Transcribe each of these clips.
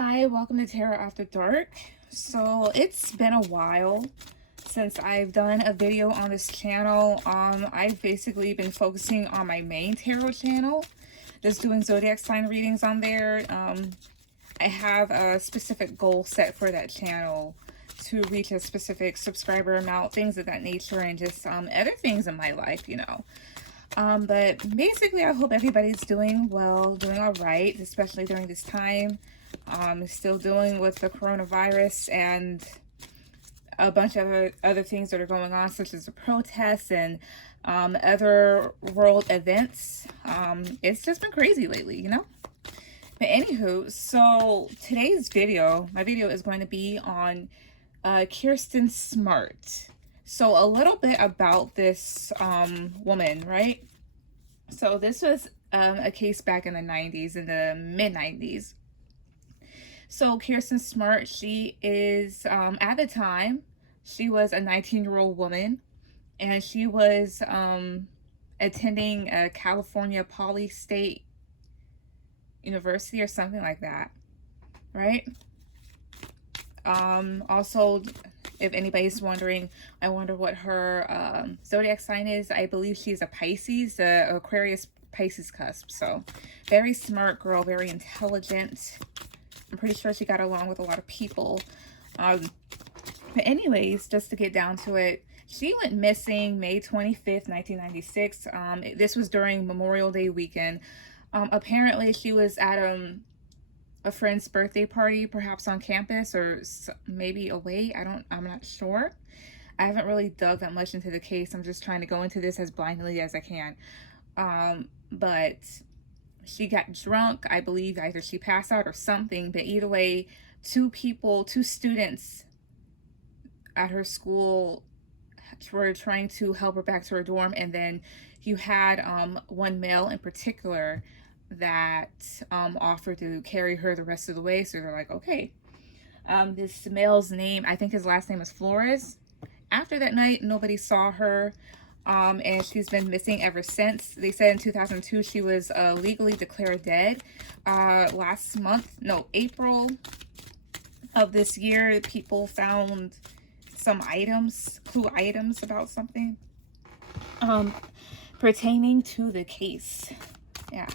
Hi, welcome to Tarot After Dark. So it's been a while since I've done a video on this channel. I've basically been focusing on my main tarot channel, just doing zodiac sign readings on there. I have a specific goal set for that channel to reach a specific subscriber amount, things of that nature, and just other things in my life, you know. But basically, I hope everybody's doing well, doing all right, especially during this time. Still dealing with the coronavirus and a bunch of other things that are going on, such as the protests and other world events. It's just been crazy lately, you know? But anywho, so today's video, my video is going to be on Kristin Smart. So a little bit about this woman, right? So this was a case back in the 90s, in the mid-90s. So Kristin Smart, she is, at the time, she was a 19-year-old woman, and she was attending a California Poly State University or something like that, right? Also, if anybody's wondering, I wonder what her zodiac sign is. I believe she's a Pisces, Aquarius Pisces cusp. So very smart girl, very intelligent. I'm pretty sure she got along with a lot of people. But anyways, just to get down to it, she went missing May 25th, 1996. This was during Memorial Day weekend. Apparently, she was at a friend's birthday party, perhaps on campus or maybe away. I'm not sure. I haven't really dug that much into the case. I'm just trying to go into this as blindly as I can. But she got drunk, I believe. Either she passed out or something, but either way, two students at her school were trying to help her back to her dorm, and then you had one male in particular that offered to carry her the rest of the way. So they're like, okay. This male's name, I think his last name is Flores. After that night, nobody saw her. And she's been missing ever since. They said in 2002 she was legally declared dead. Last month, no, April of this year, people found some items, clue items about something pertaining to the case. Yeah.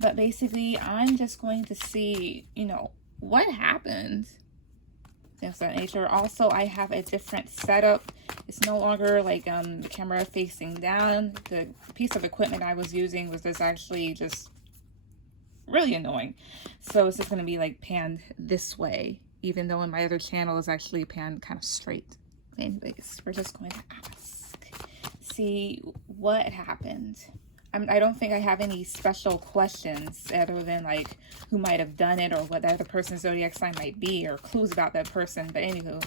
But basically, I'm just going to see, you know, what happened. Things of that nature. Also, I have a different setup. It's no longer like the camera facing down. The piece of equipment I was using was just actually just really annoying. So it's just going to be like panned this way, even though in my other channel is actually panned kind of straight. Anyways, we're just going to see what happened. I don't think I have any special questions other than like who might have done it or what the other person's zodiac sign might be or clues about that person. But anywho,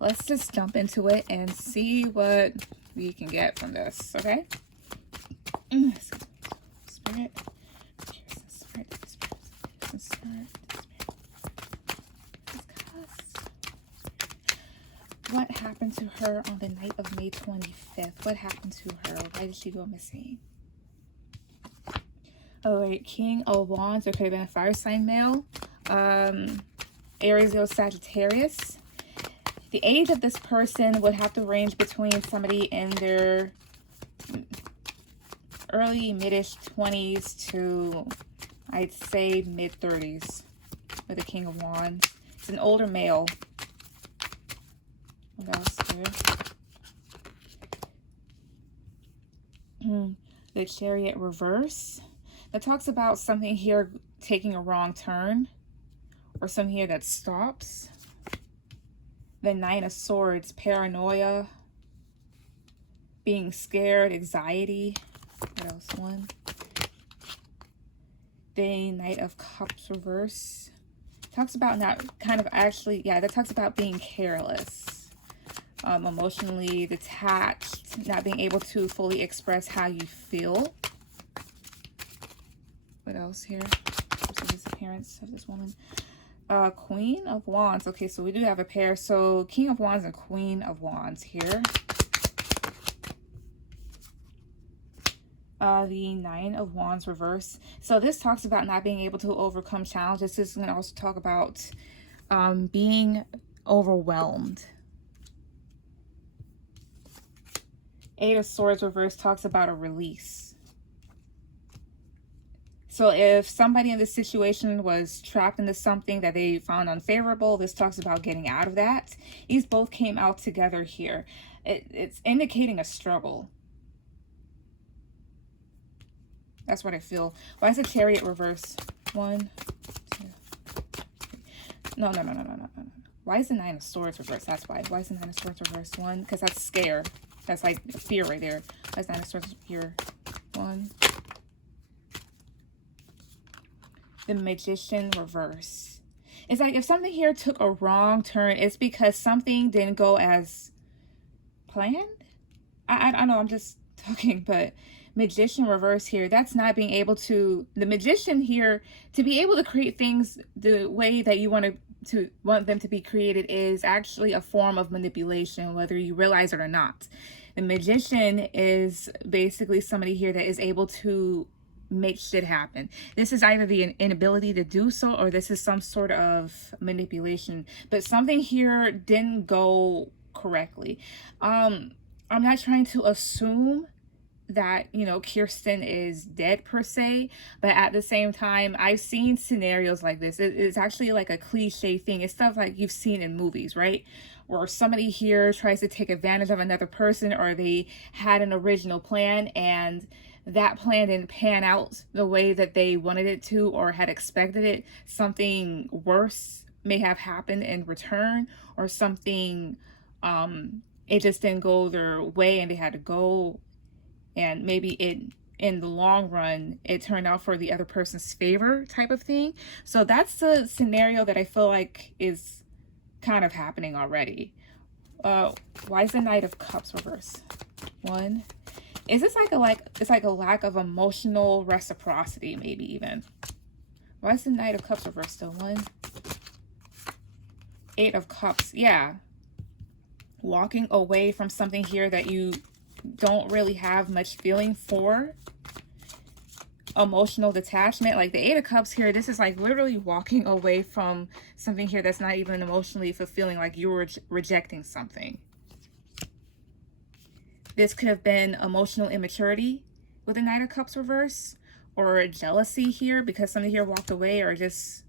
let's just jump into it and see what we can get from this, okay? Spirit. What happened to her on the night of May 25th? What happened to her? Why did she go missing? Oh, wait, King of Wands, or could have been a fire sign male. Aries or Sagittarius. The age of this person would have to range between somebody in their early mid-ish 20s to, I'd say, mid-30s with the King of Wands. It's an older male. What else here? The Chariot Reverse. That talks about something here taking a wrong turn, or something here that stops. The Nine of Swords, paranoia, being scared, anxiety. What else? One. The Knight of Cups reverse. Talks about not kind of actually, yeah, that talks about being careless, emotionally detached, not being able to fully express how you feel. What else here? The disappearance of this woman. Queen of Wands. Okay, so we do have a pair. So King of Wands and Queen of Wands here. The Nine of Wands reverse. So this talks about not being able to overcome challenges. This is going to also talk about being overwhelmed. Eight of Swords reverse talks about a release. So if somebody in this situation was trapped into something that they found unfavorable, this talks about getting out of that. These both came out together here. It's indicating a struggle. That's what I feel. Why is the Chariot reverse? 1, 2, 3. No. Why is the Nine of Swords reverse? That's why. Why is the Nine of Swords reverse? 1, because that's scare. That's like fear right there. Why is the Nine of Swords here? 1. The Magician reverse. It's like if something here took a wrong turn, it's because something didn't go as planned. I know I'm just talking, but Magician reverse here, that's not being able to, the Magician here, to be able to create things the way that you want them to be created is actually a form of manipulation, whether you realize it or not. The Magician is basically somebody here that is able to make shit happen. This is either the inability to do so, or this is some sort of manipulation, but something here didn't go correctly. I'm not trying to assume that, you know, Kristin is dead per se, but at the same time, I've seen scenarios like this. It's actually like a cliche thing. It's stuff like you've seen in movies, right? Where somebody here tries to take advantage of another person, or they had an original plan and that plan didn't pan out the way that they wanted it to or had expected it. Something worse may have happened in return, or something, it just didn't go their way and they had to go, and maybe in the long run it turned out for the other person's favor type of thing. So that's the scenario that I feel like is kind of happening already. Why is the Knight of Cups reverse? 1. Is this it's like a lack of emotional reciprocity, maybe even. Why is the Knight of Cups reverse still? 1. 8 of Cups. Yeah. Walking away from something here that you don't really have much feeling for. Emotional detachment. Like the 8 of Cups here, this is like literally walking away from something here that's not even emotionally fulfilling, like you were rejecting something. This could have been emotional immaturity with the Knight of Cups reverse, or jealousy here because somebody here walked away, or just,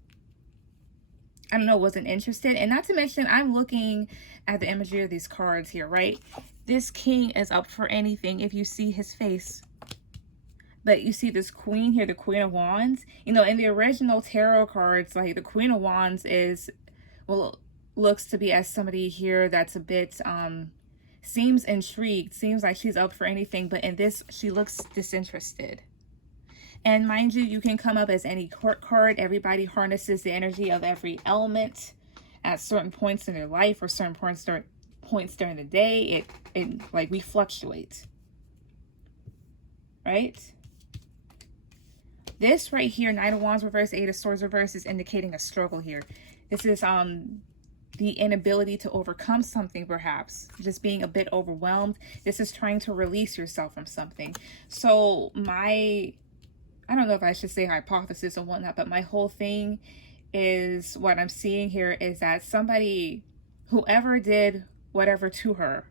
I don't know, wasn't interested. And not to mention, I'm looking at the imagery of these cards here, right? This king is up for anything if you see his face. But you see this queen here, the Queen of Wands. You know, in the original tarot cards, like the Queen of Wands is, well, looks to be as somebody here that's a bit, seems intrigued, seems like she's up for anything, but in this, she looks disinterested. And mind you, you can come up as any court card. Everybody harnesses the energy of every element at certain points in their life, or certain points during the day. It like we fluctuate, right? This right here, Knight of Wands reverse, 8 of Swords reverse, is indicating a struggle here. This is the inability to overcome something, perhaps just being a bit overwhelmed. This is trying to release yourself from something. So I don't know if I should say hypothesis or whatnot, but my whole thing is, what I'm seeing here is that somebody, whoever did whatever to her,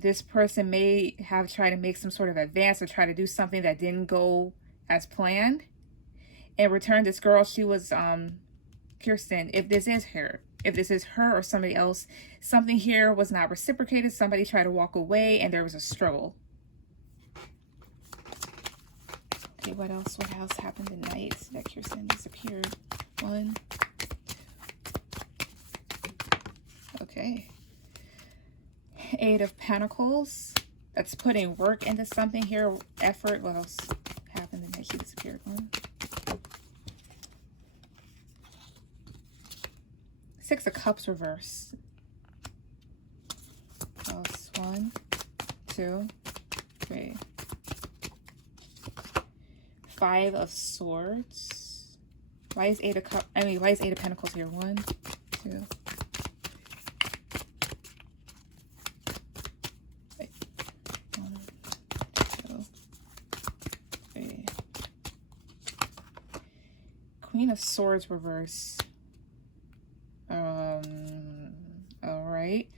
this person may have tried to make some sort of advance or try to do something that didn't go as planned. In return, this girl, she was Kristin, if this is her or somebody else, something here was not reciprocated. Somebody tried to walk away and there was a struggle. Okay, what else happened tonight that Kristin disappeared? 1, 2. Okay. 8 of Pentacles. That's putting work into something here. Effort. What else happened tonight? She disappeared. 1. 6 of Cups reverse. Else 1, 2, 3. 5 of Swords. Why is 8 of Cups? Why is 8 of Pentacles here? 1, 2. Wait. 1, 2. Queen of Swords reverse. All right.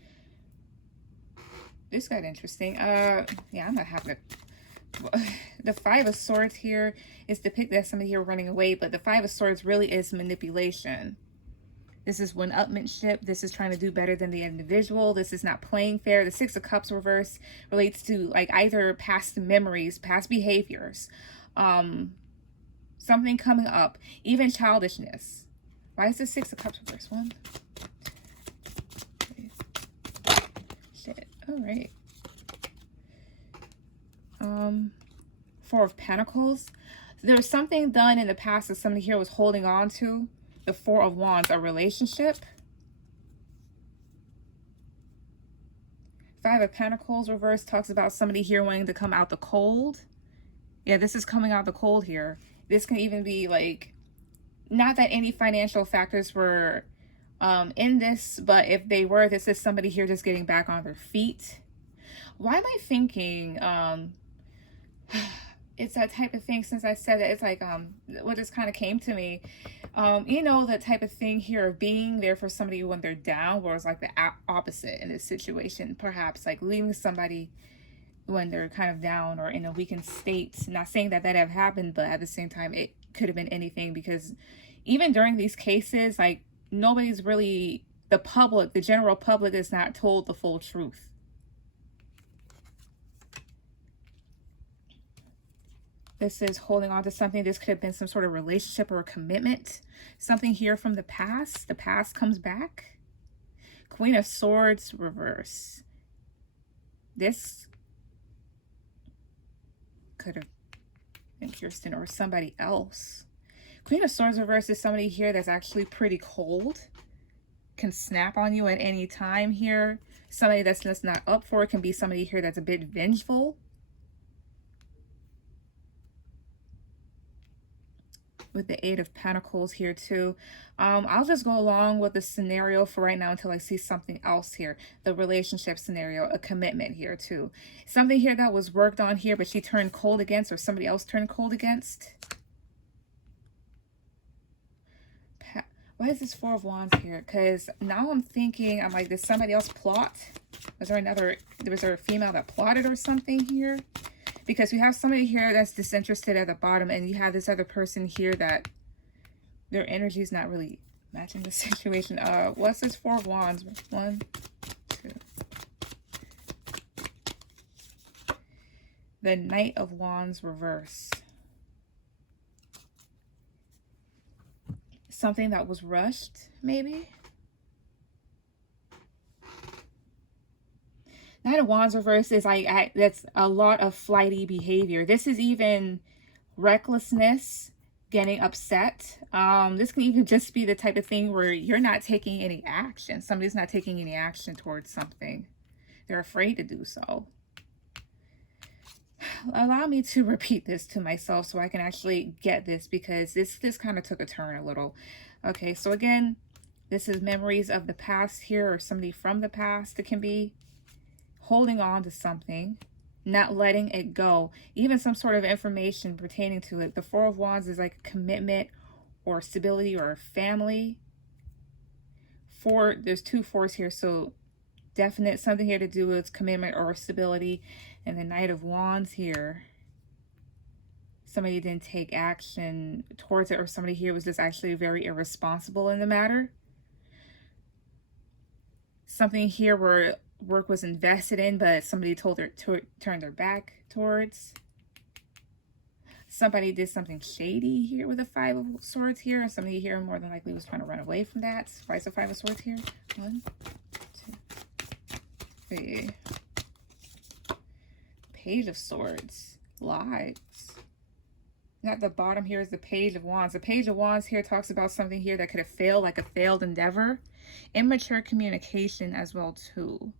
This got interesting. Yeah, I'm not having the Five of Swords here is depicted as somebody here running away, but the Five of Swords really is manipulation. This is one-upmanship. This is trying to do better than the individual. This is not playing fair. The Six of Cups reverse relates to like either past memories, past behaviors, something coming up, even childishness. Why is the Six of Cups reverse? One, two, shit. All right. Four of Pentacles. There was something done in the past that somebody here was holding on to. The Four of Wands, a relationship. Five of Pentacles reverse talks about somebody here wanting to come out the cold. Yeah, this is coming out the cold here. This can even be like, not that any financial factors were in this, but if they were, this is somebody here just getting back on their feet. Why am I thinking it's that type of thing? Since I said that, it's like what just kind of came to me, you know, that type of thing here of being there for somebody when they're down, where it's like the opposite in this situation, perhaps like leaving somebody when they're kind of down or in a weakened state. Not saying that that have happened, but at the same time it could have been anything, because even during these cases, like nobody's really, the public, the general public is not told the full truth. This is holding on to something. This could have been some sort of relationship or a commitment. Something here from the past. The past comes back. Queen of Swords reverse. This could have been Kristin or somebody else. Queen of Swords reverse is somebody here that's actually pretty cold. Can snap on you at any time here. Somebody that's just not up for it. Can be somebody here that's a bit vengeful. With the Eight of Pentacles here too. I'll just go along with the scenario for right now until I see something else here. The relationship scenario, a commitment here too. Something here that was worked on here, but she turned cold against, or somebody else turned cold against. Why is this Four of Wands here? Because now I'm thinking, I'm like, did somebody else plot? Was there a female that plotted or something here? Because you have somebody here that's disinterested at the bottom, and you have this other person here that their energy is not really matching the situation. What's this Four of Wands? One, two. The Knight of Wands reverse. Something that was rushed, maybe? Knight of Wands reverse is like, that's a lot of flighty behavior. This is even recklessness, getting upset. This can even just be the type of thing where you're not taking any action. Somebody's not taking any action towards something. They're afraid to do so. Allow me to repeat this to myself so I can actually get this, because this kind of took a turn a little. Okay, so again, this is memories of the past here, or somebody from the past. It can be holding on to something, not letting it go, even some sort of information pertaining to it. The Four of Wands is like a commitment or stability or a family. There's two fours here, so definite something here to do with commitment or stability. And the Knight of Wands here, somebody didn't take action towards it, or somebody here was just actually very irresponsible in the matter. Something here where work was invested in, but somebody told her to turn their back towards. Somebody did something shady here with the Five of Swords here, and somebody here more than likely was trying to run away from that. Why is the Five of Swords here? One, two, three. Page of Swords. Lies. At the bottom here is the Page of Wands. The Page of Wands here talks about something here that could have failed, like a failed endeavor. Immature communication as well too.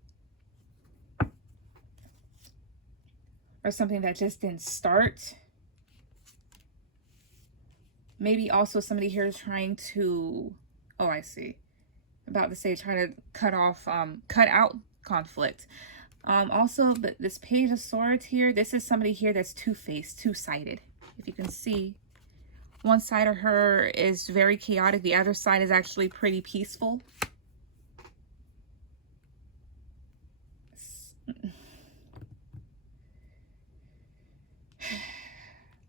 Or something that just didn't start. Maybe also somebody here is trying to, oh, I see. About to say, try to cut out conflict. Also, but this Page of Swords here, this is somebody here that's two-faced, two-sided. If you can see, One side of her is very chaotic. The other side is actually pretty peaceful.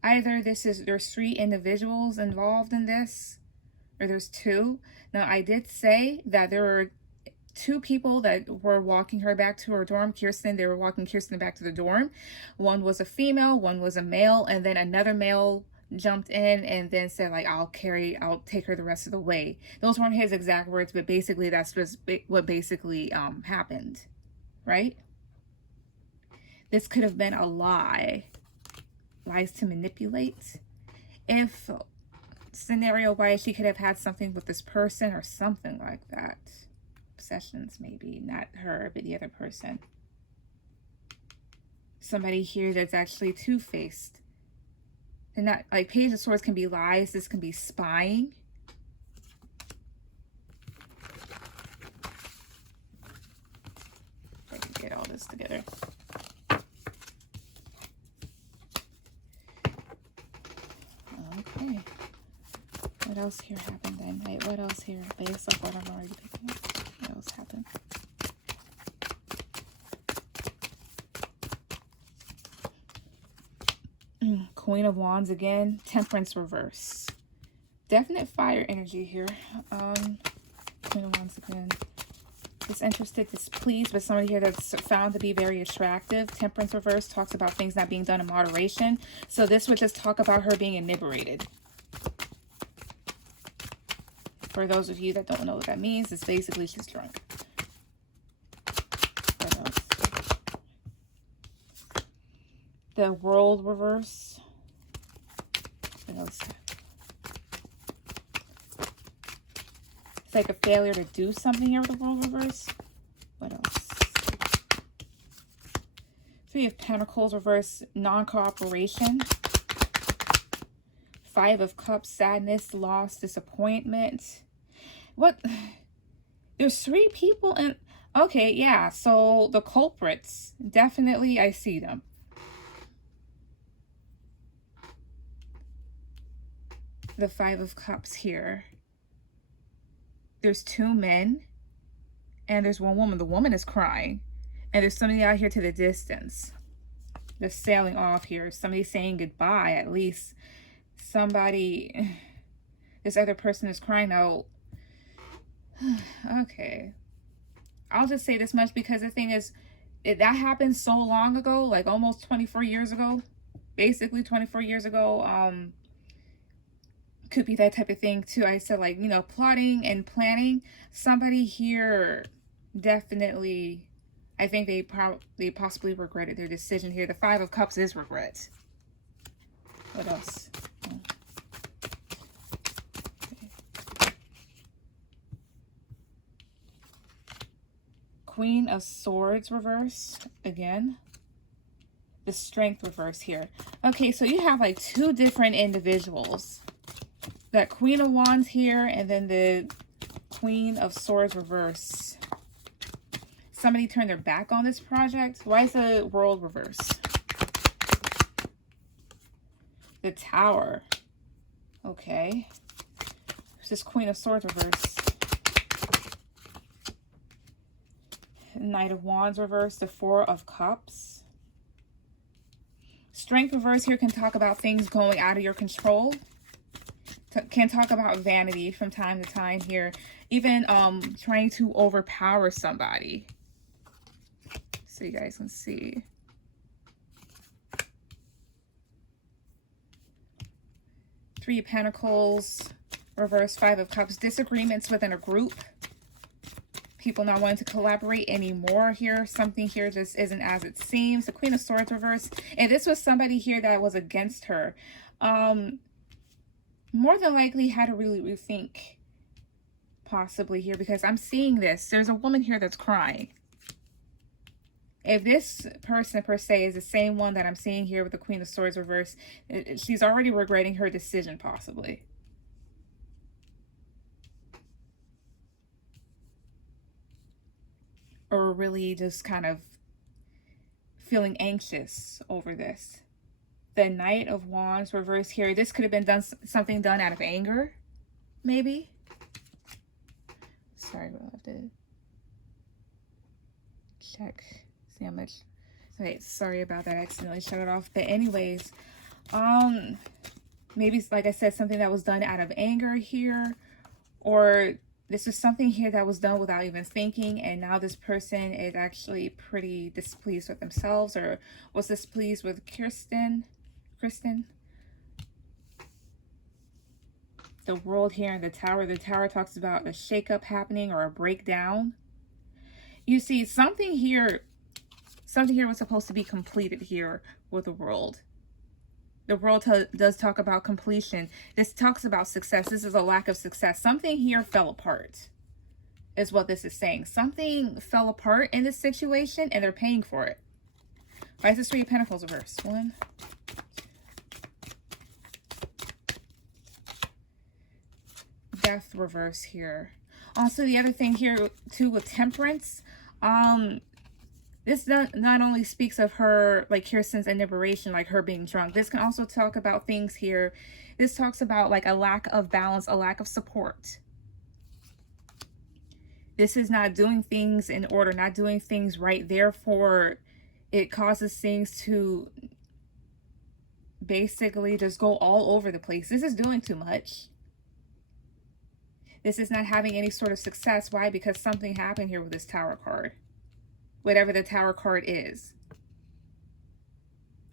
Either there's 3 individuals involved in this, or there's 2. Now, I did say that there were 2 people that were walking her back to her dorm. They were walking Kirsten back to the dorm. One was a female, one was a male, and then another male jumped in and then said, like, I'll take her the rest of the way. Those weren't his exact words, but basically that's just what basically happened, right? This could have been a lie. Lies to manipulate. If scenario-wise, she could have had something with this person or something like that. Obsessions, maybe. Not her, but the other person. Somebody here that's actually two-faced. And not, like, Page of Swords can be lies. This can be spying. If I can get all this together. Okay. What else here happened that night? What else here? Based off what I'm already picking up. What else happened? Queen of Wands again. Temperance reverse. Definite fire energy here. Queen of Wands again. Disinterested, displeased, but somebody here that's found to be very attractive. Temperance reverse talks about things not being done in moderation. So this would just talk about her being inebriated. For those of you that don't know what that means, it's basically she's drunk. What else? The World reverse. What else? It's like a failure to do something here with the World reverse. What else? 3 of Pentacles reverse, non-cooperation. 5 of Cups, sadness, loss, disappointment. What? There's 3 people in... Okay, yeah. So the culprits, definitely I see them. The 5 of Cups here. There's 2 men and there's 1 woman. The woman is crying. And there's somebody out here to the distance. They're sailing off here. Somebody saying goodbye, at least. Somebody... This other person is crying out. Okay. I'll just say this much because the thing is, that happened so long ago, like almost 24 years ago. Basically 24 years ago. Could be that type of thing too. I said, like, you know, plotting and planning. Somebody here definitely, I think they possibly regretted their decision here. The 5 of Cups is regret. What else? Oh. Okay. Queen of Swords reverse again. The Strength reverse here. Okay, so you have like 2 different individuals. That Queen of Wands here, and then the Queen of Swords reverse. Somebody turned their back on this project. Why is the World reverse? The Tower. Okay. This is Queen of Swords reverse. Knight of Wands reverse. The 4 of Cups. Strength reverse here can talk about things going out of your control. Can talk about vanity from time to time here. Even trying to overpower somebody. So you guys can see. Three of Pentacles, reverse 5 of Cups. Disagreements within a group. People not wanting to collaborate anymore here. Something here just isn't as it seems. The Queen of Swords reverse. And this was somebody here that was against her. More than likely had to really rethink possibly here, because I'm seeing this. There's a woman here that's crying. If this person per se is the same one that I'm seeing here with the Queen of Swords reverse, she's already regretting her decision possibly. Or really just kind of feeling anxious over this. The Knight of Wands reverse here. This could have been something done out of anger, maybe. Sorry, we'll have to check. See how much. Wait, sorry about that. I accidentally shut it off. But anyways, maybe, like I said, something that was done out of anger here, or this is something here that was done without even thinking, and now this person is actually pretty displeased with themselves, or was displeased with Kristin. The World here in the Tower. The Tower talks about a shakeup happening or a breakdown. You see, something here was supposed to be completed here with the World. The World does talk about completion. This talks about success. This is a lack of success. Something here fell apart, is what this is saying. Something fell apart in this situation, and they're paying for it. Why is this Three of Pentacles reverse? 1, 2. Death reverse here. Also, the other thing here, too, with Temperance, this not only speaks of her, like Kristin's inebriation, like her being drunk. This can also talk about things here. This talks about like a lack of balance, a lack of support. This is not doing things in order, not doing things right. Therefore, it causes things to basically just go all over the place. This is doing too much. This is not having any sort of success. Why? Because something happened here with this Tower card. Whatever the Tower card is.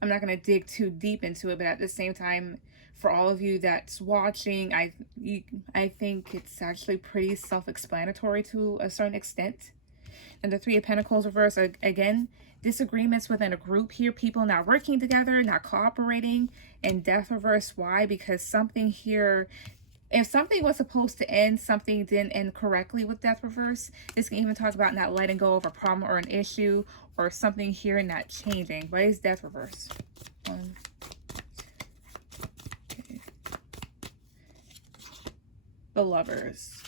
I'm not going to dig too deep into it, but at the same time, for all of you that's watching, I think it's actually pretty self-explanatory to a certain extent. And the Three of Pentacles reverse, again, disagreements within a group here, people not working together, not cooperating. And Death reverse, why? Because something here, if something was supposed to end, something didn't end correctly with Death reverse. This can even talk about not letting go of a problem or an issue, or something here not changing. What is Death reverse? 1, 2. Okay. The Lovers.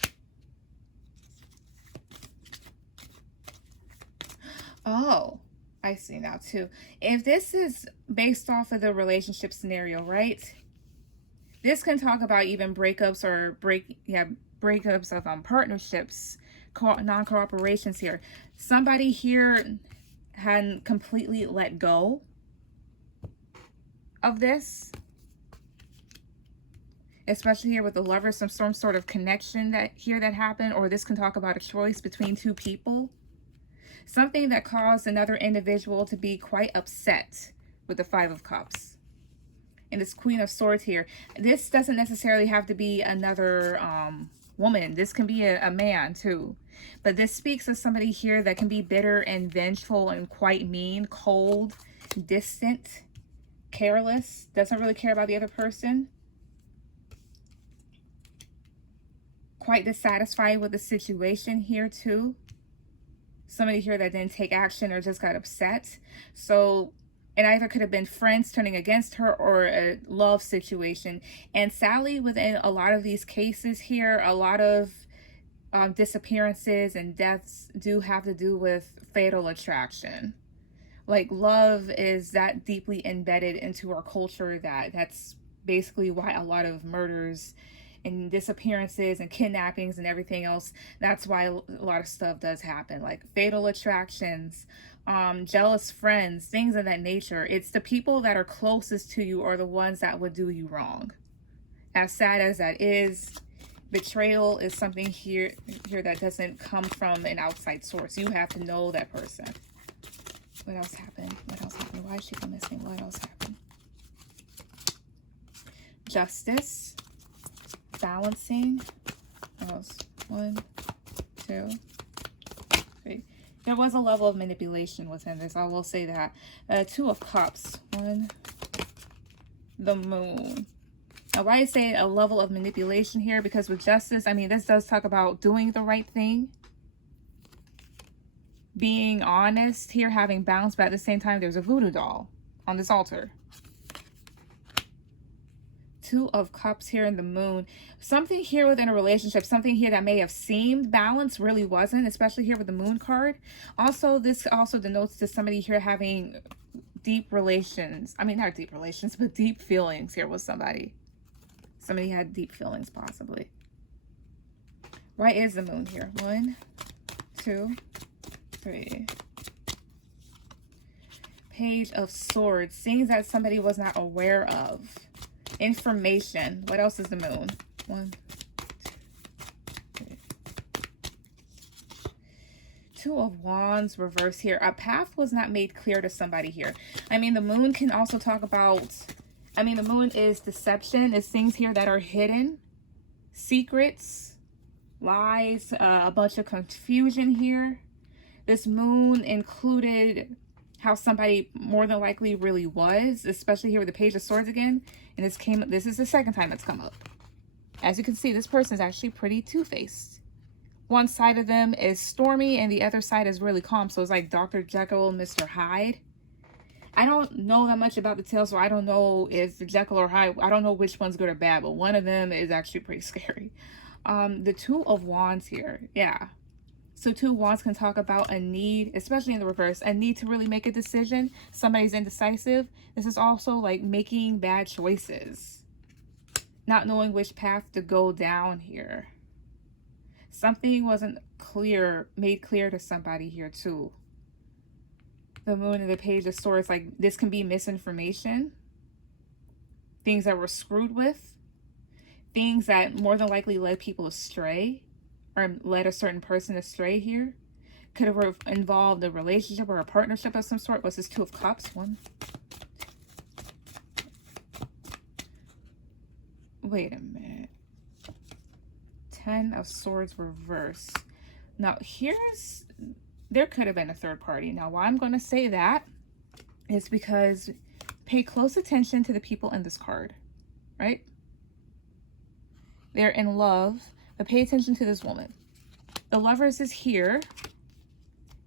Oh, I see now too. If this is based off of the relationship scenario, right? This can talk about even breakups or breakups of partnerships, non-cooperations here. Somebody here hadn't completely let go of this, especially here with the Lovers, some sort of connection that happened, or this can talk about a choice between two people. Something that caused another individual to be quite upset with the Five of Cups. And this Queen of Swords here. This doesn't necessarily have to be another woman. This can be a man too. But this speaks of somebody here that can be bitter and vengeful and quite mean, cold, distant, careless, doesn't really care about the other person. Quite dissatisfied with the situation here too. Somebody here that didn't take action or just got upset. So it either could have been friends turning against her or a love situation. And sadly, within a lot of these cases here, a lot of disappearances and deaths do have to do with fatal attraction. Like, love is that deeply embedded into our culture that's basically why a lot of murders and disappearances and kidnappings and everything else, that's why a lot of stuff does happen. Like fatal attractions, jealous friends, things of that nature. It's the people that are closest to you are the ones that would do you wrong. As sad as that is, betrayal is something here that doesn't come from an outside source. You have to know that person. What else happened? What else happened? Why is she missing? What else happened? Justice. Balancing. What else? 1, 2, 3. There was a level of manipulation within this. I will say that. 2 of Cups. 1. The Moon. Now, why I say a level of manipulation here? Because with Justice, I mean, this does talk about doing the right thing. Being honest here, having balance, but at the same time, there's a voodoo doll on this altar. 2 of Cups here in the Moon. Something here within a relationship, something here that may have seemed balanced, really wasn't, especially here with the Moon card. Also, this also denotes to somebody here having deep relations. I mean, not deep relations, but deep feelings here with somebody. Somebody had deep feelings, possibly. Why is the moon here? 1, 2, 3. Page of Swords. Things that somebody was not aware of. Information. What else is the moon? 1, 2, 3. 2 of Wands reverse here. A path was not made clear to somebody here. I mean, the moon can also talk about... I mean, the moon is deception. It's things here that are hidden. Secrets. Lies. A bunch of confusion here. This moon included how somebody more than likely really was, especially here with the Page of Swords again. And this is the second time it's come up. As you can see, this person is actually pretty two-faced. One side of them is stormy and the other side is really calm. So it's like Dr. Jekyll and Mr. Hyde. I don't know that much about the tale, so I don't know if the Jekyll or Hyde, I don't know which one's good or bad, but one of them is actually pretty scary. The 2 of Wands here, yeah. So 2 of Wands can talk about a need, especially in the reverse, a need to really make a decision. Somebody's indecisive. This is also like making bad choices. Not knowing which path to go down here. Something wasn't made clear to somebody here too. The moon and the Page of Swords, like this can be misinformation. Things that were screwed with. Things that more than likely led people astray. Or led a certain person astray here. Could have involved a relationship or a partnership of some sort. What's this 2 of Cups? 1. Wait a minute. 10 of Swords reverse. Now there could have been a third party. Now why I'm going to say that is because pay close attention to the people in this card. Right? They're in love. But pay attention to this woman. The Lovers is here.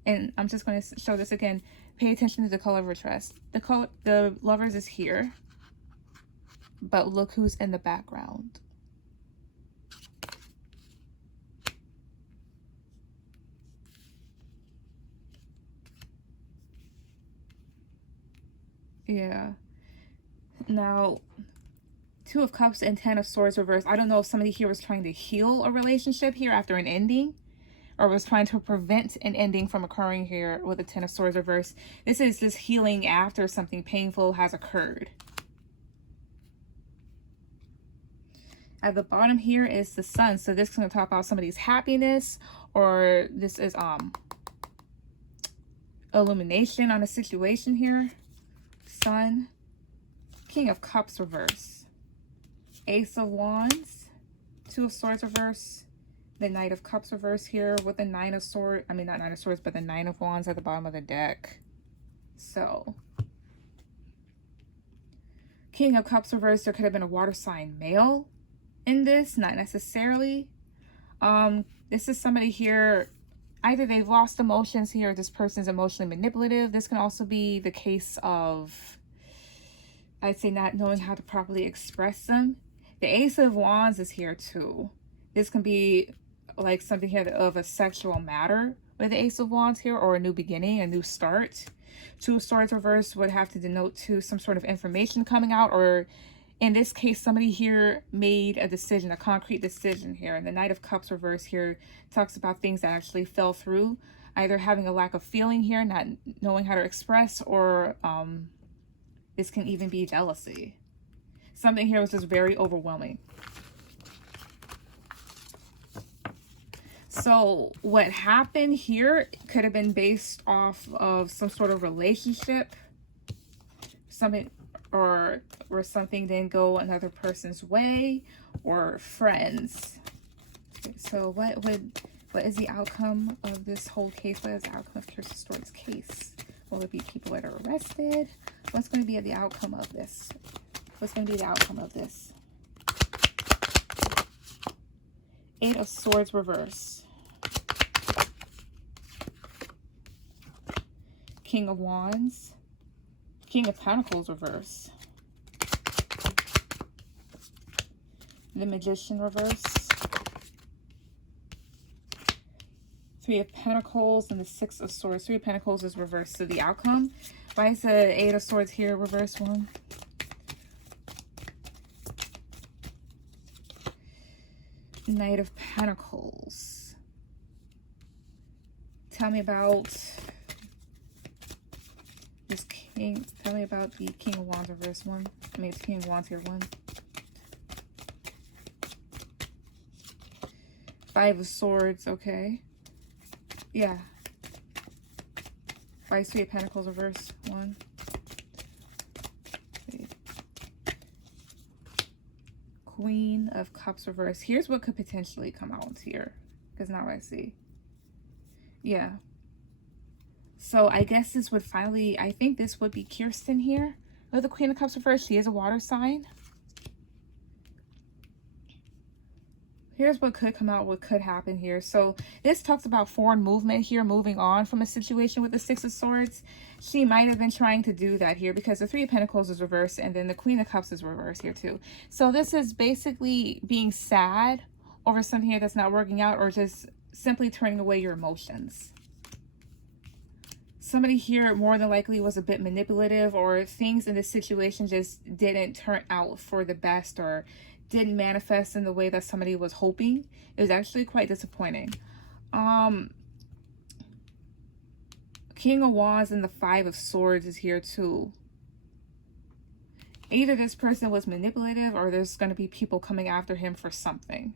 And I'm just going to show this again. Pay attention to the color of her dress. The Lovers is here. But look who's in the background. Yeah. Now... 2 of Cups and 10 of Swords reverse. I don't know if somebody here was trying to heal a relationship here after an ending. Or was trying to prevent an ending from occurring here with the 10 of Swords reverse. This is just healing after something painful has occurred. At the bottom here is the Sun. So this is going to talk about somebody's happiness. Or this is illumination on a situation here. Sun. King of Cups reverse. Ace of Wands, 2 of Swords reverse, the Knight of Cups reverse here with the 9 of Swords, I mean not 9 of Swords, but the 9 of Wands at the bottom of the deck. So, King of Cups reverse, there could have been a water sign male in this, not necessarily. This is somebody here, either they've lost emotions here, or this person's emotionally manipulative. This can also be the case of, I'd say, not knowing how to properly express them. The Ace of Wands is here too. This can be like something here of a sexual matter with the Ace of Wands here, or a new beginning, a new start. 2 of Swords reverse would have to denote to some sort of information coming out, or in this case, somebody here made a decision, a concrete decision here. And the Knight of Cups reverse here talks about things that actually fell through, either having a lack of feeling here, not knowing how to express, or this can even be jealousy. Something here was just very overwhelming. So what happened here could have been based off of some sort of relationship, something, or where something didn't go another person's way, or friends. Okay, so what is the outcome of this whole case? What is the outcome of Kristin Smart's case? Will it be people that are arrested? What's going to be the outcome of this? What's going to be the outcome of this? 8 of Swords reverse. King of Wands. King of Pentacles reverse. The Magician reverse. 3 of Pentacles and the 6 of Swords. 3 of Pentacles is reversed. So the outcome Why is the Eight of Swords here, reverse one? Knight of Pentacles. Tell me about this King. Tell me about the King of Wands reverse one. I mean, it's King of Wands here, one. Five of Swords, okay. Yeah. Five, Three of Pentacles reverse, one. Queen of Cups reverse. Here's what could potentially come out here, because now I see. Yeah. So I guess this would finally, I think this would be Kristin here with the Queen of Cups reverse. She is a water sign. Here's what could come out, what could happen here. So this talks about foreign movement here, moving on from a situation with the Six of Swords. She might have been trying to do that here because the Three of Pentacles is reversed and then the Queen of Cups is reversed here too. So this is basically being sad over something here that's not working out, or just simply turning away your emotions. Somebody here more than likely was a bit manipulative, or things in this situation just didn't turn out for the best, or didn't manifest in the way that somebody was hoping. It was actually quite disappointing. King of Wands and the Five of Swords is here too. Either this person was manipulative, or there's going to be people coming after him for something.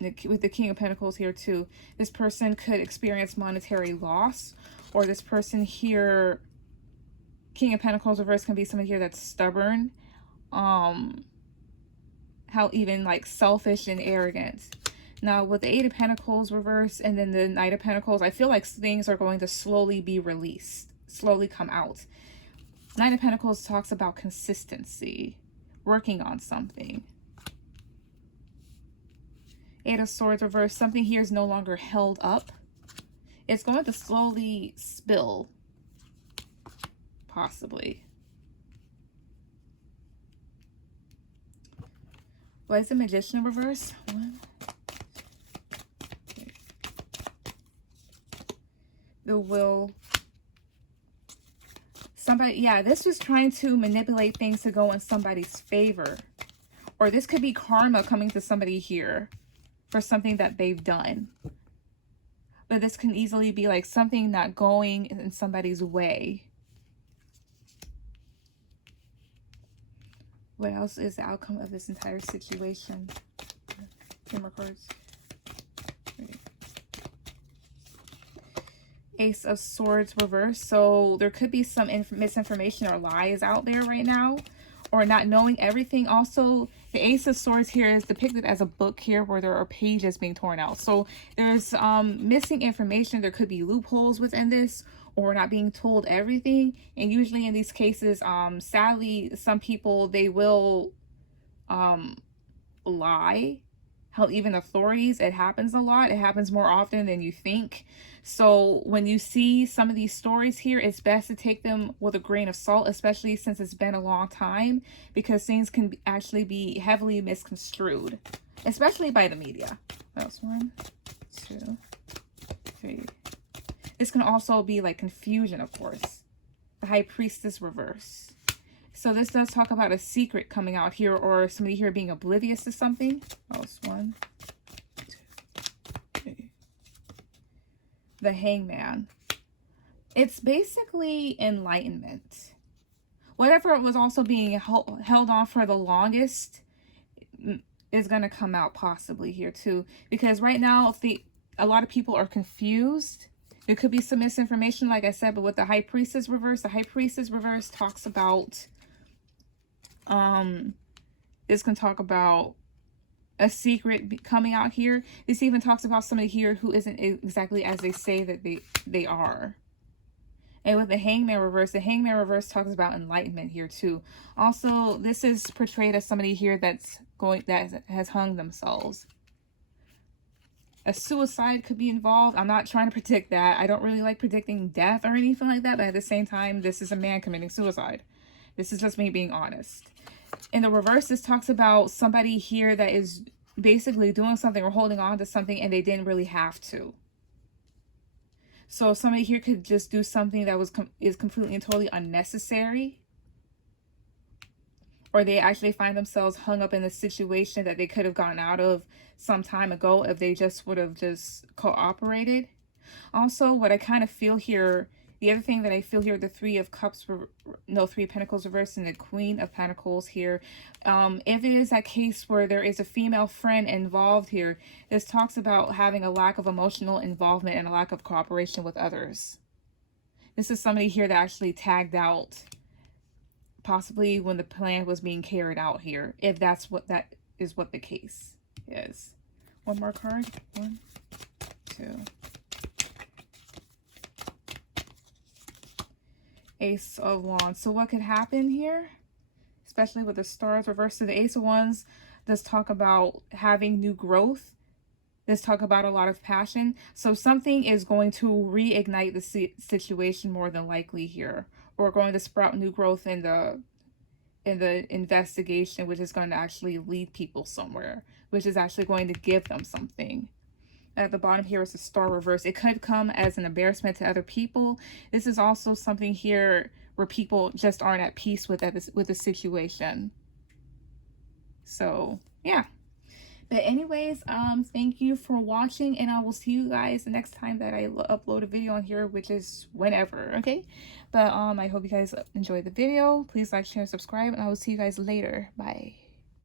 With the King of Pentacles here too, this person could experience monetary loss, or this person here, King of Pentacles reverse, can be somebody here that's stubborn, how even like selfish and arrogant. Now with the Eight of Pentacles reverse and then the Knight of Pentacles, I feel like things are going to slowly be released, slowly come out. Knight of Pentacles talks about consistency, working on something. Eight of Swords reverse, something here is no longer held up. It's going to slowly spill, possibly. Why is the Magician reverse? One. Okay. The Will. Somebody, yeah, this was trying to manipulate things to go in somebody's favor. Or this could be karma coming to somebody here for something that they've done. But this can easily be like something not going in somebody's way. What else is the outcome of this entire situation? Camera cards. Ace of Swords reverse. So there could be some misinformation or lies out there right now, or not knowing everything. Also, the Ace of Swords here is depicted as a book here where there are pages being torn out. So there's missing information. There could be loopholes within this, or not being told everything. And usually in these cases, sadly, some people, they will lie. Hell, even authorities, it happens a lot. It happens more often than you think. So when you see some of these stories here, it's best to take them with a grain of salt, especially since it's been a long time, because things can actually be heavily misconstrued, especially by the media. What else? 1, 2, 3. This can also be like confusion, of course. The High Priestess reverse. So this does talk about a secret coming out here, or somebody here being oblivious to something. Oh, it's 1, 2, 3. The Hangman. It's basically enlightenment. Whatever was also being held on for the longest is going to come out possibly here too. Because right now, a lot of people are confused. There could be some misinformation, like I said, but with the High Priestess reverse, the High Priestess reverse talks about, this can talk about a secret coming out here. This even talks about somebody here who isn't exactly as they say that they are. And with the Hangman reverse, the Hangman reverse talks about enlightenment here too. Also, this is portrayed as somebody here that has hung themselves. A suicide could be involved. I'm not trying to predict that. I don't really like predicting death or anything like that. But at the same time, this is a man committing suicide. This is just me being honest. In the reverse, this talks about somebody here that is basically doing something or holding on to something and they didn't really have to. So somebody here could just do something that is completely and totally unnecessary, or they actually find themselves hung up in a situation that they could have gotten out of some time ago if they just would have just cooperated. Also, what I kind of feel here, the other thing that I feel here, the Three of Cups, no, Three of Pentacles reversed and the Queen of Pentacles here. If it is that case where there is a female friend involved here, this talks about having a lack of emotional involvement and a lack of cooperation with others. This is somebody here that actually tagged out, possibly when the plan was being carried out here, if that is what the case is. One more card. 1, 2. Ace of Wands. So what could happen here, especially with the stars reversed to the Ace of Wands, does talk about having new growth. This talk about a lot of passion. So something is going to reignite the situation more than likely here, or going to sprout new growth in the investigation, which is going to actually lead people somewhere, which is actually going to give them something. At the bottom here is a star reverse. It could come as an embarrassment to other people. This is also something here where people just aren't at peace with the situation. So yeah. But anyways, thank you for watching, and I will see you guys the next time that I upload a video on here, which is whenever, okay? But I hope you guys enjoyed the video. Please like, share, and subscribe, and I will see you guys later. Bye.